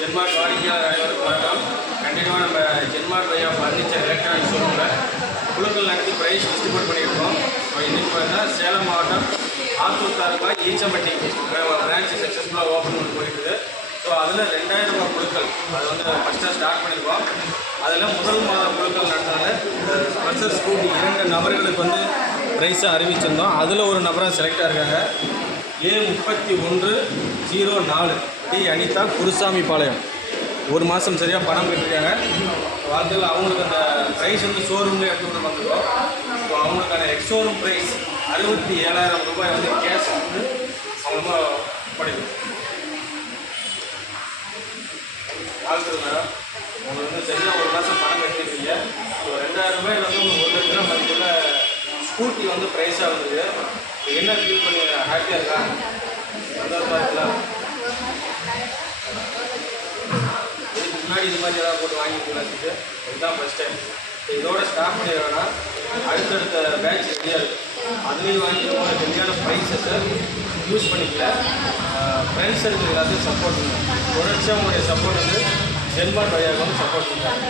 ஜென்மார்ட் வாடிக்கையாளர் அனைவருக்கும் வணக்கம். கண்டினியூவாக நம்ம ஜென்மார்ட் வையா ஃபர்னிச்சர் எலக்ட்ரானிக் ஷோரூமில் குழுக்கள் நடத்தி ப்ரைஸ் டிஸ்ட்ரிபியூட் பண்ணியிருக்கோம். இப்போ இன்னைக்கு பார்த்தா சேலம் மாவட்டம் ஆத்தூர் தாலுக்கா ஈச்சம்பட்டி பிரான்ச்சு சக்ஸஸ்ஃபுல்லாக ஓப்பன் பண்ணி போயிட்டுது ஸோ அதில் ரெண்டாயிரம் ரூபாய் குழுக்கள். அது வந்து ஃபஸ்ட்டாக ஸ்டார்ட் பண்ணியிருக்கோம் அதில் முதல் மாத குழுக்கள் நடத்தினால பல்சர் ஸ்கூட்டி இரண்டு நபர்களுக்கு வந்து ப்ரைஸை அறிவிச்சிருந்தோம். அதில் ஒரு நபராக செலக்ட் இருக்காங்க. ஏ முப்பத்தி ஒன்று ஜீரோ நாலு. டி அனிதா குருசாமி பாளையம். ஒரு மாதம் சரியாக பணம் கட்டிருக்காங்க வார்த்தையில் அவங்களுக்கு அந்த ப்ரைஸ் வந்து ஷோரூம்லேயே எடுத்து கொண்டு வந்துருக்கோம் ஸோ அவங்களுக்கான எக்ஸோரூம் ப்ரைஸ் அறுபத்தி ஏழாயிரம் ரூபாய் வந்து கேஷ் வந்து அவங்க படிக்கும். வாழ்த்துக்கள் மேடம். உங்களுக்கு வந்து சரியாக ஒரு மாதம் பணம் கட்டிருக்கீங்க ஸோ ரெண்டாயிரம் ரூபாயில் வந்து உங்களுக்கு ஒரு லட்ச ரூபா மதிப்புள்ள ஸ்கூட்டி வந்து ப்ரைஸாக இருந்தது என்ன ஃபீல் பண்ணி ஹாப்பியாக இருக்கா? முன்னாடி இது மாதிரி ஏதாவது போட்டு வாங்கிக்கலாம் இதுதான் ஃபஸ்ட் டைம் இதோட ஸ்டாப் பண்ணிடுறோன்னா அடுத்தடுத்த பேட்ச் ரெடியாக இருக்குது அதுலேயும் வாங்கி உங்களுக்கு ரெடியான ப்ரைஸஸை யூஸ் பண்ணிக்கல. ஃப்ரெண்ட்ஸ் சர்க்கிள் எல்லாத்தையும் சப்போர்ட் பண்ணுங்க. தொடர்ச்சியாக உங்களுடைய சப்போர்ட் வந்து ஜென்மார்ட் வழியாக வந்து சப்போர்ட் பண்ணுறாங்க